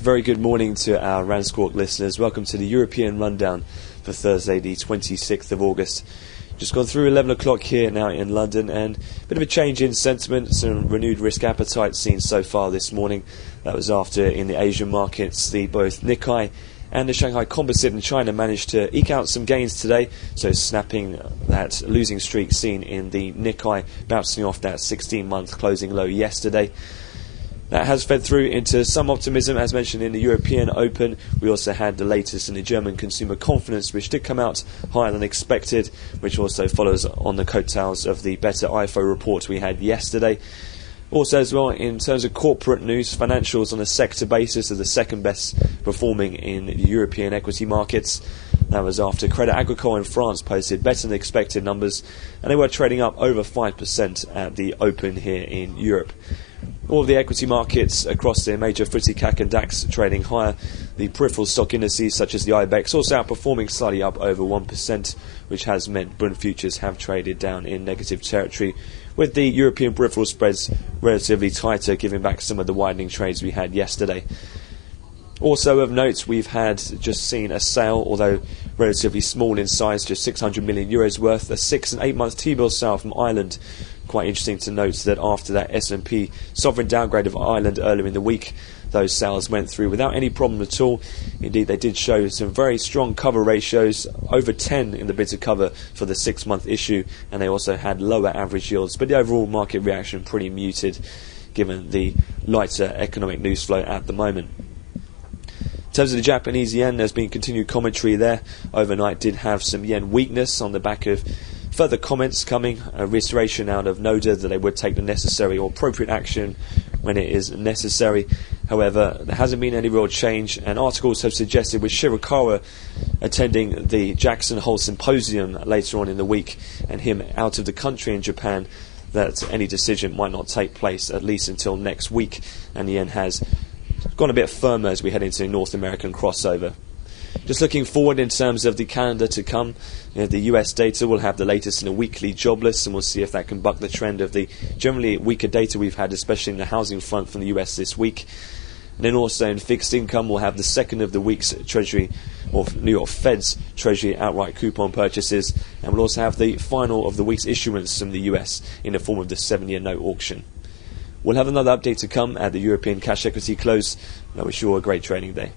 Very good morning to our RANsquawk listeners. Welcome to the European Rundown for Thursday the 26th of August. Just gone through 11 o'clock here now in London, and a bit of a change in sentiment, some renewed risk appetite seen so far this morning. That was after in the Asian markets both Nikkei and the Shanghai Composite in China managed to eke out some gains today, so snapping that losing streak seen in the Nikkei, bouncing off that 16-month closing low yesterday. That has fed through into some optimism, as mentioned in the European Open. We also had the latest in the German consumer confidence, which did come out higher than expected, which also follows on the coattails of the better IFO report we had yesterday. Also as well, in terms of corporate news, financials on a sector basis are the second best performing in the European equity markets. That was after Crédit Agricole in France posted better than expected numbers, and they were trading up over 5% at the open here in Europe. All of the equity markets across the major FTSE CAC and DAX trading higher. The peripheral stock indices such as the IBEX also outperforming, slightly up over 1%, which has meant Bund futures have traded down in negative territory, with the European peripheral spreads relatively tighter, giving back some of the widening trades we had yesterday. Also of note, we've just seen a sale, although relatively small in size, just 600 million euros worth, a 6 and 8 month T-bill sale from Ireland. Quite interesting to note that after that S&P sovereign downgrade of Ireland earlier in the week, those sales went through without any problem at all. Indeed, they did show some very strong cover ratios, over 10 in the bid to cover for the 6 month issue, and they also had lower average yields, but the overall market reaction pretty muted given the lighter economic news flow at the moment. In terms of the Japanese yen, there's been continued commentary there. Overnight did have some yen weakness on the back of further comments coming, a reiteration out of Noda that they would take the necessary or appropriate action when it is necessary. However, there hasn't been any real change, and articles have suggested with Shirakawa attending the Jackson Hole Symposium later on in the week and him out of the country in Japan, that any decision might not take place at least until next week, and the yen has gone a bit firmer as we head into North American crossover. Just looking forward in terms of the calendar to come, the US data will have the latest in the weekly jobless, and we'll see if that can buck the trend of the generally weaker data we've had, especially in the housing front from the US this week. And then also in fixed income, we'll have the second of the week's Treasury, or New York Fed's Treasury outright coupon purchases, and we'll also have the final of the week's issuance from the US in the form of the 7-year note auction. We'll have another update to come at the European cash equity close, and I wish you all a great trading day.